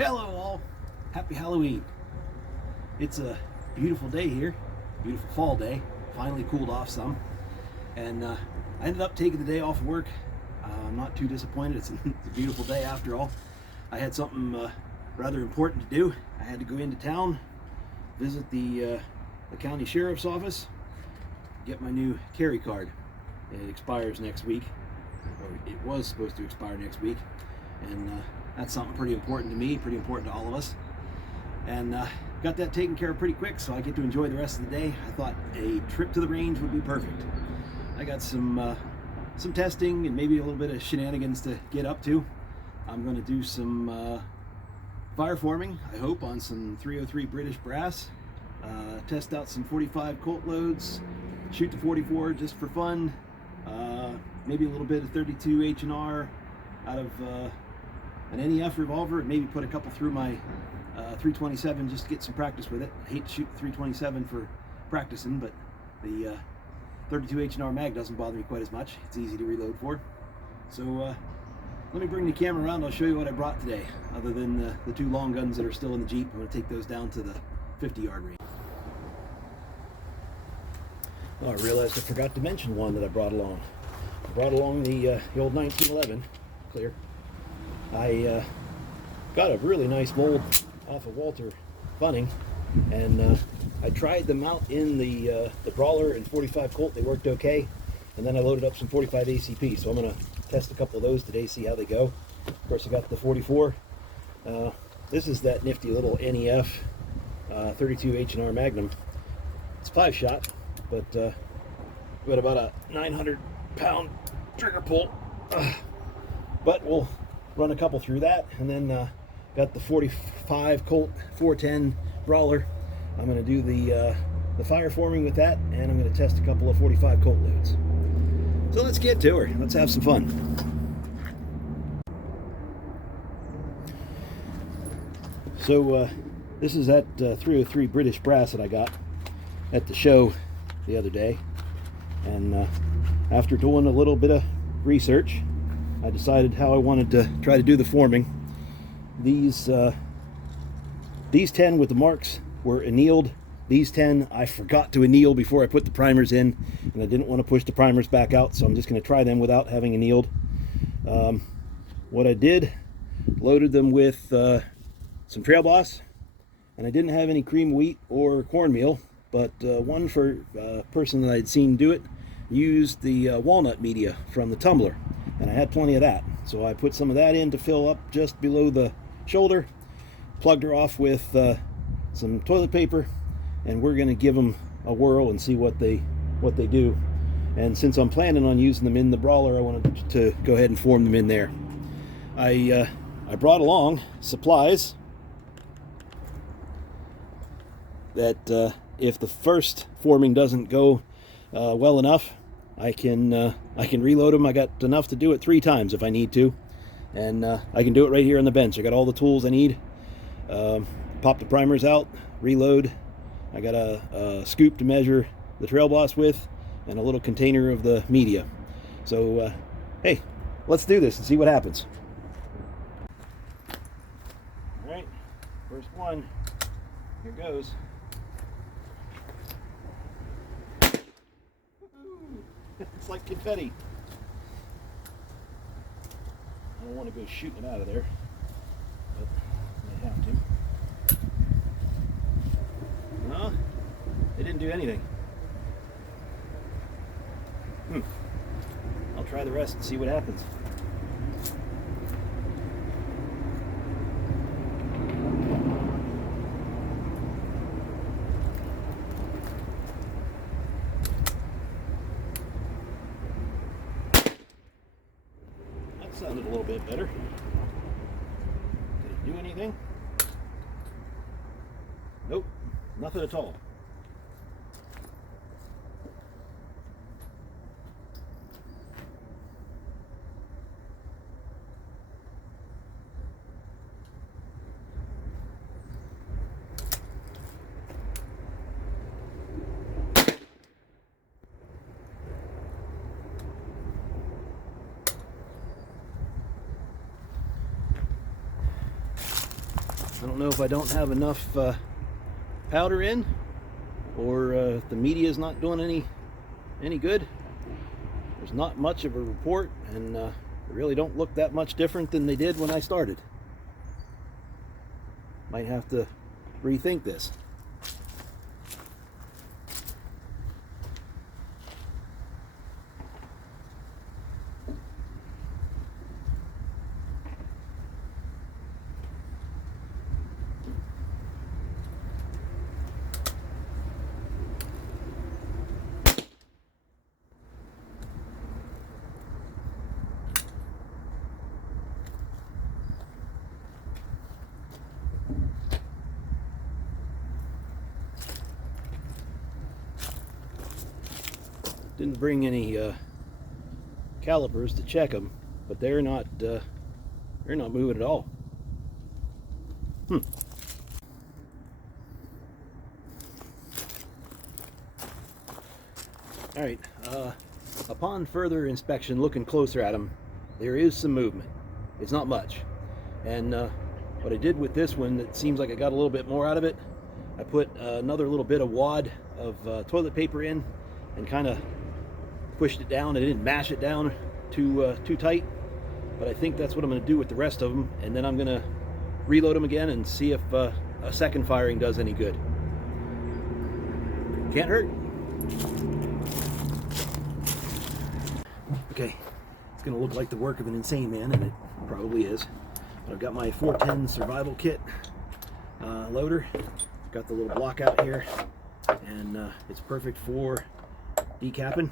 Hello all, happy Halloween. It's a beautiful day here, beautiful fall day, finally cooled off some, and I ended up taking the day off of work. I'm not too disappointed, it's a beautiful day after all. I had something rather important to do. I had to go into town, visit the county sheriff's office, get my new carry card. It expires next week, or it was supposed to expire next week, and that's something pretty important to me, pretty important to all of us. And got that taken care of pretty quick, so I get to enjoy the rest of the day. I thought a trip to the range would be perfect. I got some testing and maybe a little bit of shenanigans to get up to. I'm going to do some fire forming, I hope, on some 303 British brass. Test out some 45 Colt loads, shoot the 44 just for fun. Maybe a little bit of 32 H&R out of an NEF revolver, and maybe put a couple through my 327 just to get some practice with it. I hate to shoot 327 for practicing, but the 32 H&R mag doesn't bother me quite as much. It's easy to reload for. So let me bring the camera around. I'll show you what I brought today, other than the two long guns that are still in the Jeep. I'm going to take those down to the 50-yard range. Oh, I realized I forgot to mention one that I brought along. I brought along the old 1911 clear. I got a really nice mold off of Walter Bunning, and I tried them out in the Brawler and 45 Colt. They worked okay, and then I loaded up some 45 ACP, so I'm going to test a couple of those today, see how they go. Of course, I got the 44. This is that nifty little NEF 32 H&R Magnum. It's 5-shot, but got about a 900-pound trigger pull. But we'll run a couple through that, and then got the 45 Colt 410 Brawler. I'm going to do the fire forming with that, and I'm going to test a couple of 45 Colt loads. So let's get to her. Let's have some fun. So this is that 303 British brass that I got at the show the other day, and after doing a little bit of research, I decided how I wanted to try to do the forming. These 10 with the marks were annealed. These 10 I forgot to anneal before I put the primers in, and I didn't want to push the primers back out, so I'm just going to try them without having annealed. What I did, loaded them with some Trail Boss, and I didn't have any cream wheat or cornmeal, but one person that I'd seen do it used the walnut media from the tumbler, and I had plenty of that, so I put some of that in to fill up just below the shoulder, plugged her off with some toilet paper, and we're going to give them a whirl and see what they do. And since I'm planning on using them in the Brawler, I wanted to go ahead and form them in there. I brought along supplies that if the first forming doesn't go well enough, I can reload them. I got enough to do it 3 times if I need to, and I can do it right here on the bench. I got all the tools I need. Pop the primers out, reload. I got a scoop to measure the Trail Boss with, and a little container of the media. So hey, let's do this and see what happens. All right, first one, here goes. It's like confetti. I don't want to go shooting it out of there, but I have to. No, it didn't do anything. I'll try the rest and see what happens. Sounded a little bit better. Did it do anything? Nope, nothing at all. I don't know if I don't have enough powder in, or the media is not doing any good. There's not much of a report, and they really don't look that much different than they did when I started. Might have to rethink this. Didn't bring any calipers to check them, but they're not moving at all. All right. Upon further inspection, looking closer at them, there is some movement. It's not much. And what I did with this one, it seems like I got a little bit more out of it. I put another little bit of wad of toilet paper in and kind of pushed it down. I didn't mash it down too tight, but I think that's what I'm going to do with the rest of them, and then I'm going to reload them again and see if a second firing does any good. Can't hurt. Okay, it's going to look like the work of an insane man, and it probably is. But I've got my 410 survival kit loader. Got the little block out here, and it's perfect for decapping.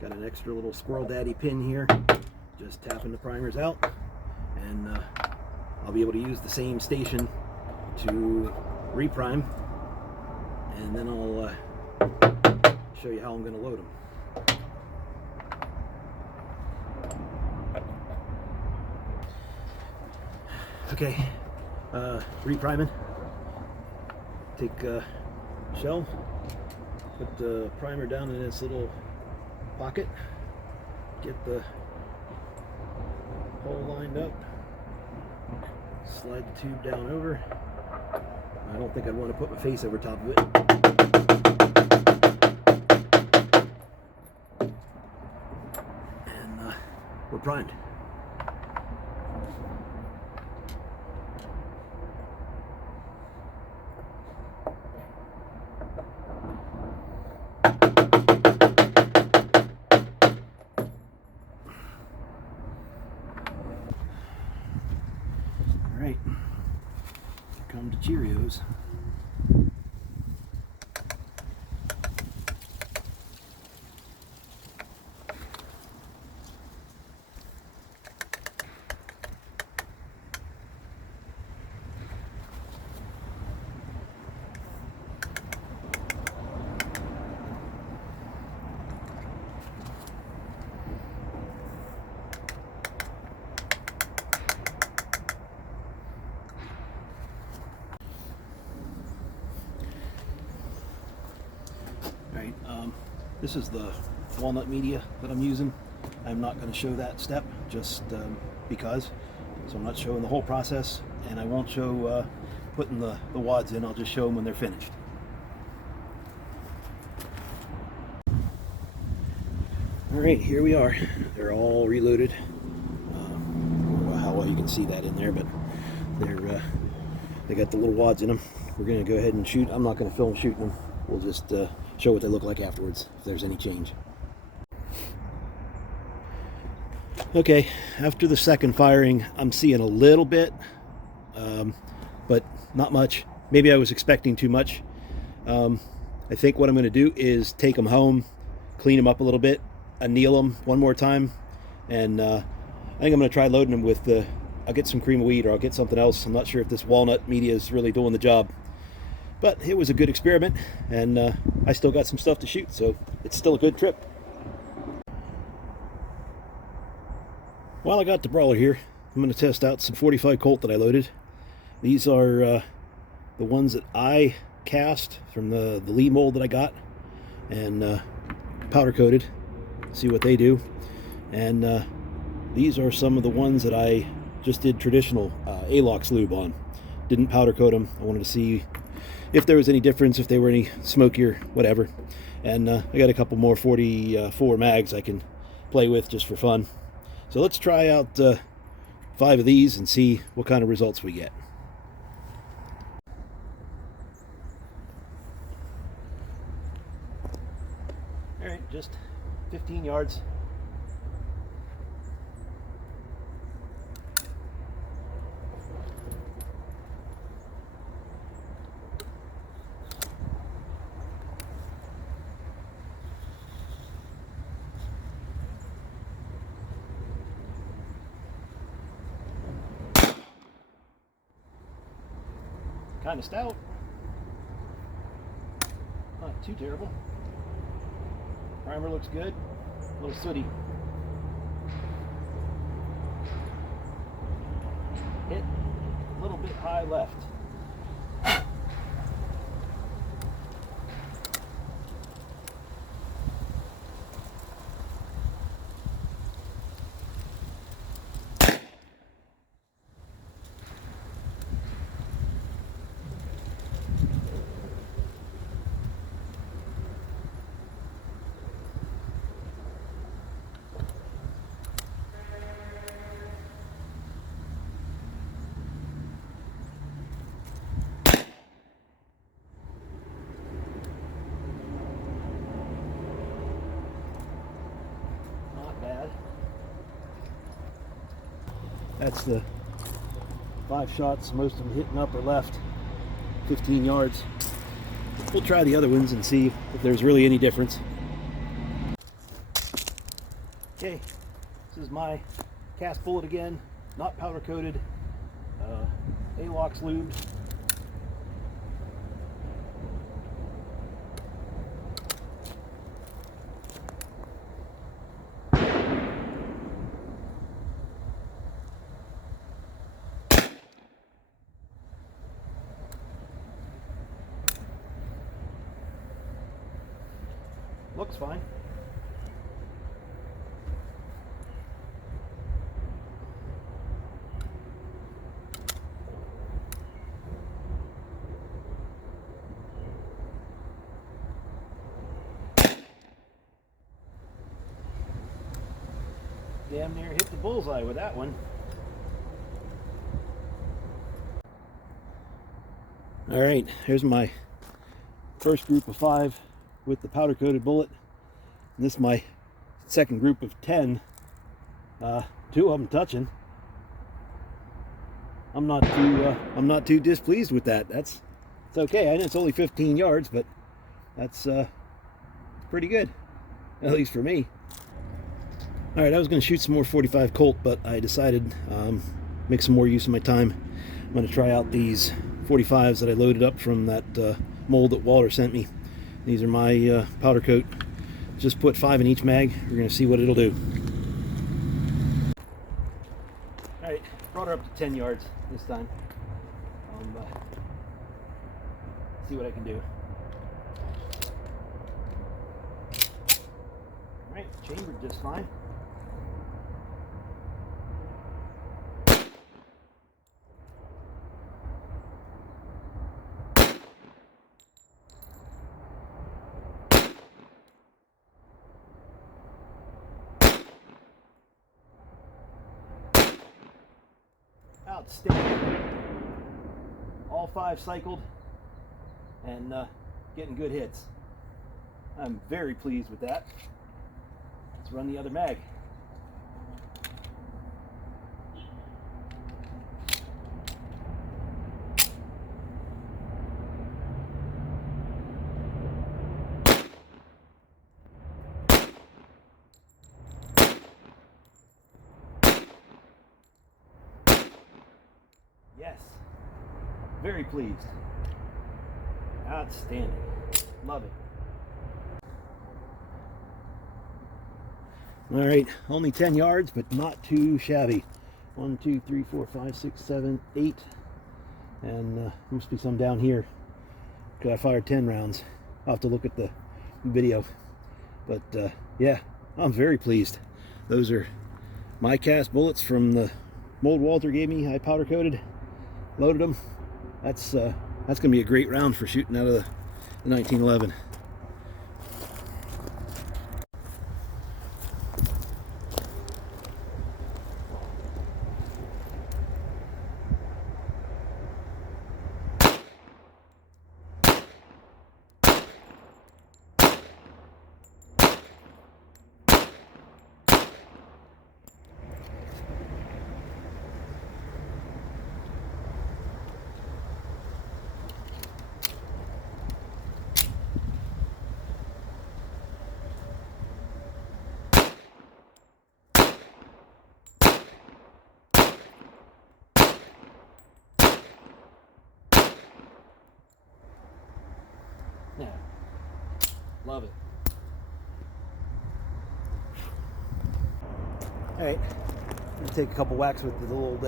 Got an extra little Squirrel Daddy pin here, just tapping the primers out, and I'll be able to use the same station to reprime, and then I'll show you how I'm going to load them. Okay, repriming. Take shell, put the primer down in this little pocket, get the hole lined up, slide the tube down over. I don't think I'd want to put my face over top of it. And we're primed. Alright, here come the Cheerios. Alright, this is the walnut media that I'm using. I'm not going to show that step just because, so I'm not showing the whole process, and I won't show putting the wads in. I'll just show them when they're finished. Alright, here we are. They're all reloaded. I don't know how well you can see that in there, but they got the little wads in them. We're going to go ahead and shoot. I'm not going to film shooting them. We'll just show what they look like afterwards, if there's any change. Okay, after the second firing, I'm seeing a little bit, but not much. Maybe I was expecting too much. I think what I'm going to do is take them home, clean them up a little bit, anneal them one more time, and I think I'm going to try loading them with I'll get some cream of wheat, or I'll get something else. I'm not sure if this walnut media is really doing the job. But it was a good experiment, and I still got some stuff to shoot, so it's still a good trip. While I got the brawler here, I'm going to test out some 45 Colt that I loaded. These are the ones that I cast from the Lee mold that I got, and powder coated. See what they do. And these are some of the ones that I just did traditional Alox lube on. didn't powder coat them. I wanted to see if there was any difference, if they were any smokier, whatever. And I got a couple more 44 mags I can play with just for fun. So let's try out 5 of these and see what kind of results we get. All right, just 15 yards. Kind of stout. Not too terrible. Primer looks good. A little sooty. Hit a little bit high left. That's the 5 shots, most of them hitting upper left, 15 yards. We'll try the other ones and see if there's really any difference. Okay, this is my cast bullet again, not powder coated, Alox lubed. Looks fine. Damn near hit the bullseye with that one. All right, here's my first group of 5 with the powder coated bullet. And this is my second group of 10. 2 of them touching. I'm not too displeased with that. It's okay. I know it's only 15 yards, but that's pretty good, at least for me. All right, I was going to shoot some more 45 Colt, but I decided make some more use of my time. I'm going to try out these 45s that I loaded up from that mold that Walter sent me. These are my powder coat. Just put 5 in each mag. We're going to see what it'll do. All right, brought her up to 10 yards this time. See what I can do. All right, chambered just fine. Outstanding. All 5 cycled and getting good hits. I'm very pleased with that. Let's run the other mag. Yes, very pleased. Outstanding. Love it. All right, only 10 yards, but not too shabby. 1, 2, 3, 4, 5, 6, 7, 8. And must be some down here, because I fired 10 rounds. I'll have to look at the video. But yeah, I'm very pleased. Those are my cast bullets from the mold Walter gave me. I powder coated, loaded them, That's gonna be a great round for shooting out of the 1911. Yeah, love it. All right, I'm gonna take a couple whacks with the little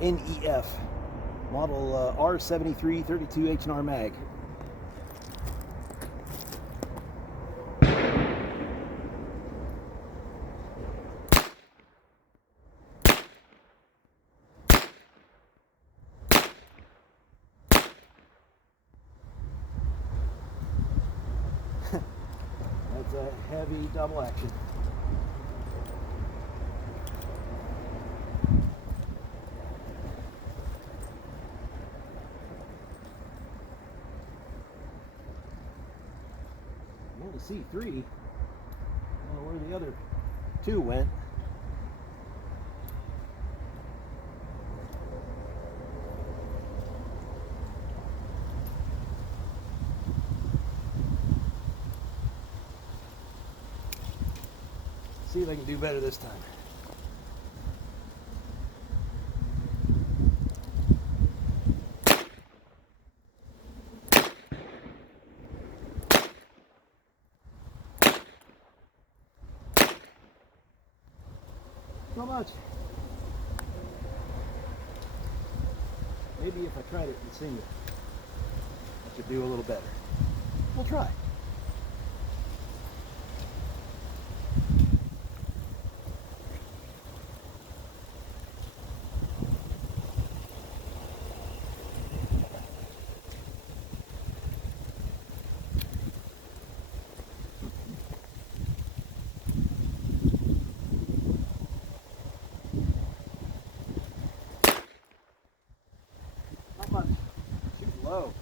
NEF model R73 32 H&R mag. That's a heavy double action. I only see three. I don't know where the other two went. See if I can do better this time. Not much. Maybe if I tried it and seen it, I should do a little better. We'll try. Not much. Shoot low.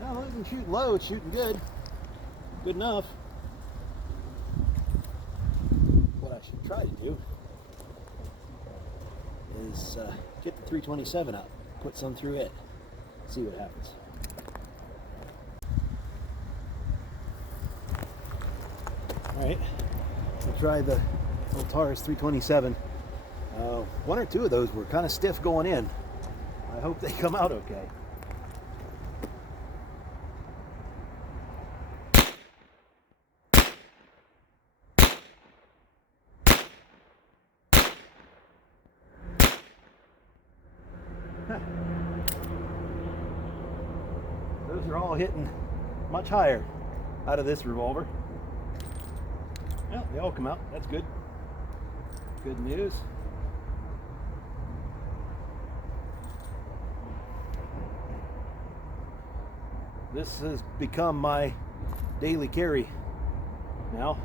Well, it isn't shooting low, it's shooting good. Good enough. What I should try to do is get the 327 out, put some through it, see what happens. Alright, we'll try the Taurus 327. One or two of those were kind of stiff going in. I hope they come out okay. Those are all hitting much higher out of this revolver. Well, they all come out. That's good. Good news. This has become my daily carry now.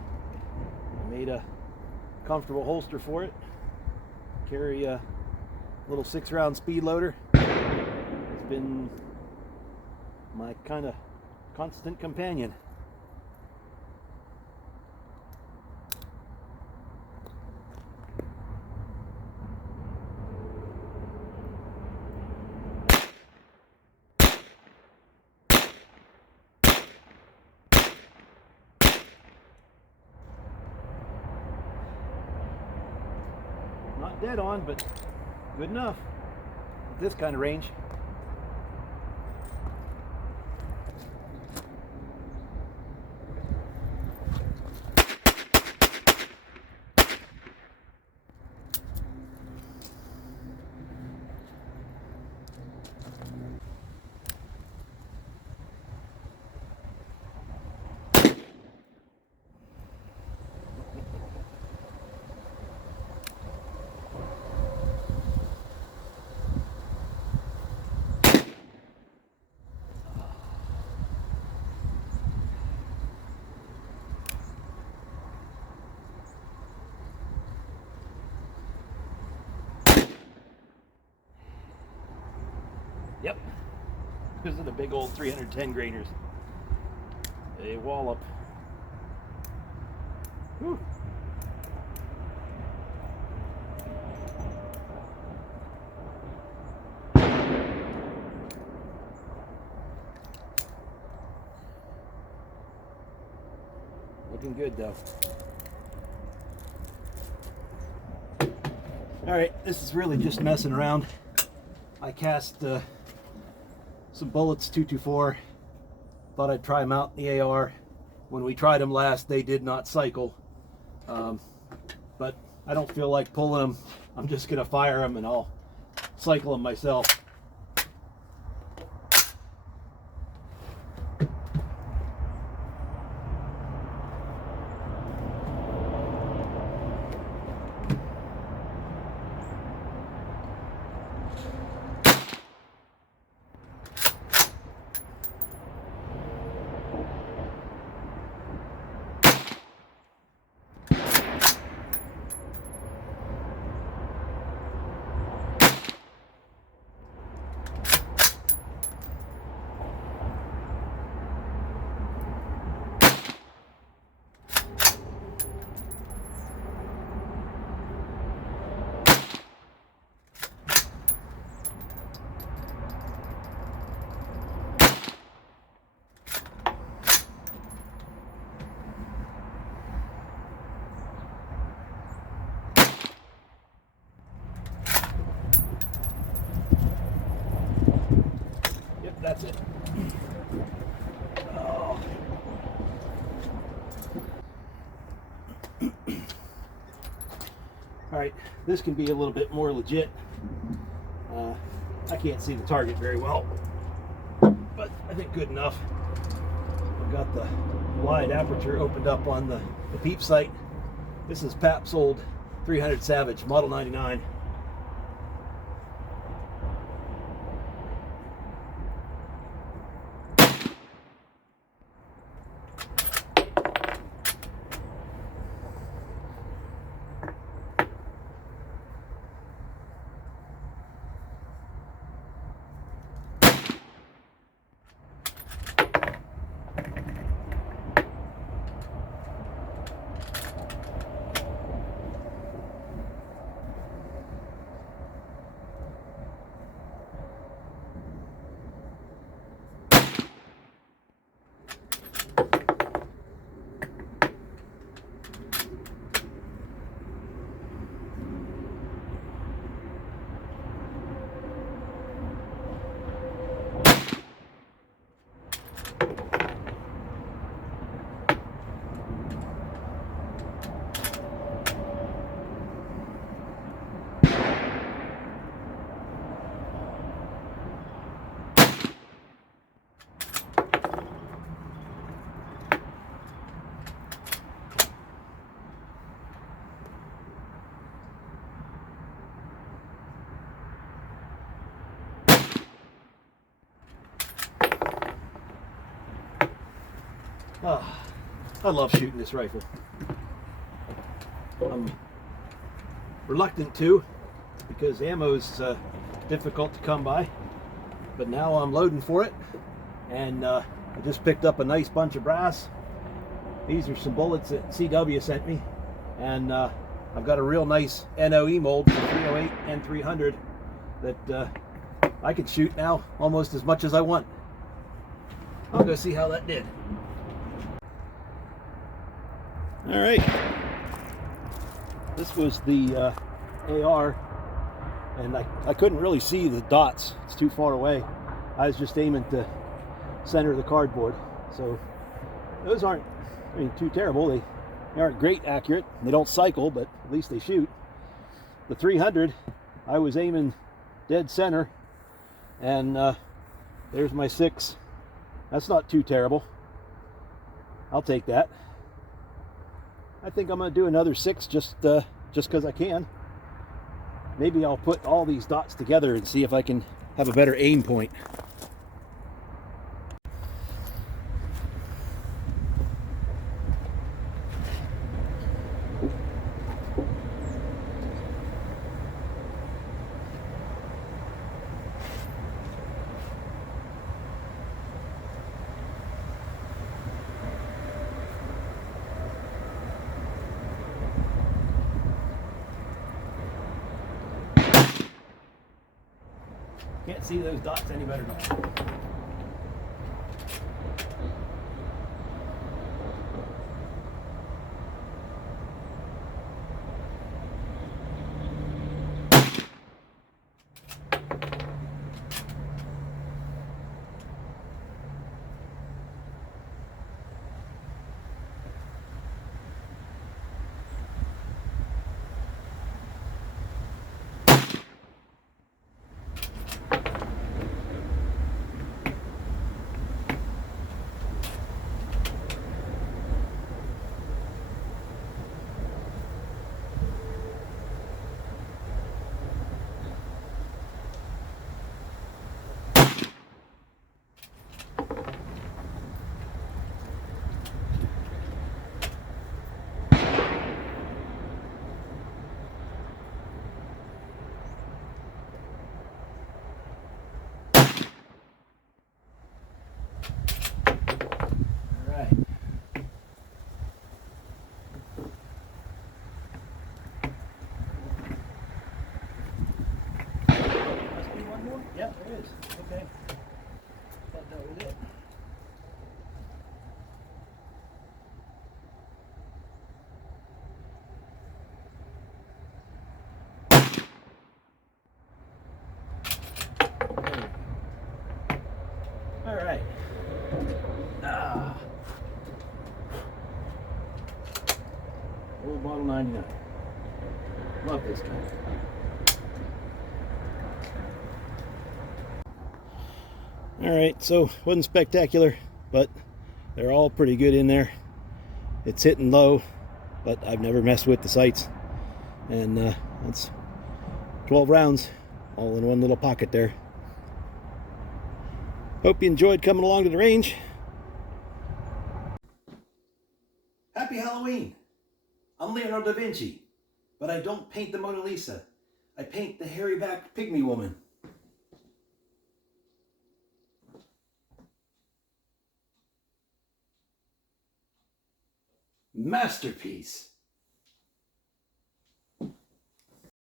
I made a comfortable holster for it. Carry a little 6-round speed loader. It's been my kind of constant companion. Not dead on, but good enough at this kind of range. because of the big old 310 graders. They wallop. Whew. Looking good though. All right, this is really just messing around. I cast some bullets 224. Thought I'd try them out in the AR. When we tried them last, they did not cycle. But I don't feel like pulling them. I'm just gonna fire them and I'll cycle them myself. That's it. Oh. All right, this can be a little bit more legit. I can't see the target very well, but I think good enough. I've got the wide aperture opened up on the peep sight. This is Pap's old 300 Savage, Model 99. Oh, I love shooting this rifle. I'm reluctant to because ammo's difficult to come by, but now I'm loading for it, and I just picked up a nice bunch of brass. These are some bullets that CW sent me, and I've got a real nice NOE mold for 308 and 300 that I can shoot now almost as much as I want. I'll go see how that did. All right, this was the AR, and I couldn't really see the dots. It's too far away. I was just aiming to center the cardboard. So those aren't, I mean, too terrible. They aren't great accurate. They don't cycle, but at least they shoot. The 300, I was aiming dead center, and there's my 6. That's not too terrible. I'll take that. I think I'm going to do another 6 just because I can. Maybe I'll put all these dots together and see if I can have a better aim point. Can't see those dots any better now. Yep, there is. Okay. Thought that was it. All right. Old Model 99. Love this guy. All right, so wasn't spectacular, but they're all pretty good in there. It's hitting low, but I've never messed with the sights. And that's 12 rounds all in one little pocket there. Hope you enjoyed coming along to the range. Happy Halloween! I'm Leonardo da Vinci, but I don't paint the Mona Lisa. I paint the hairy-backed pygmy woman. Masterpiece.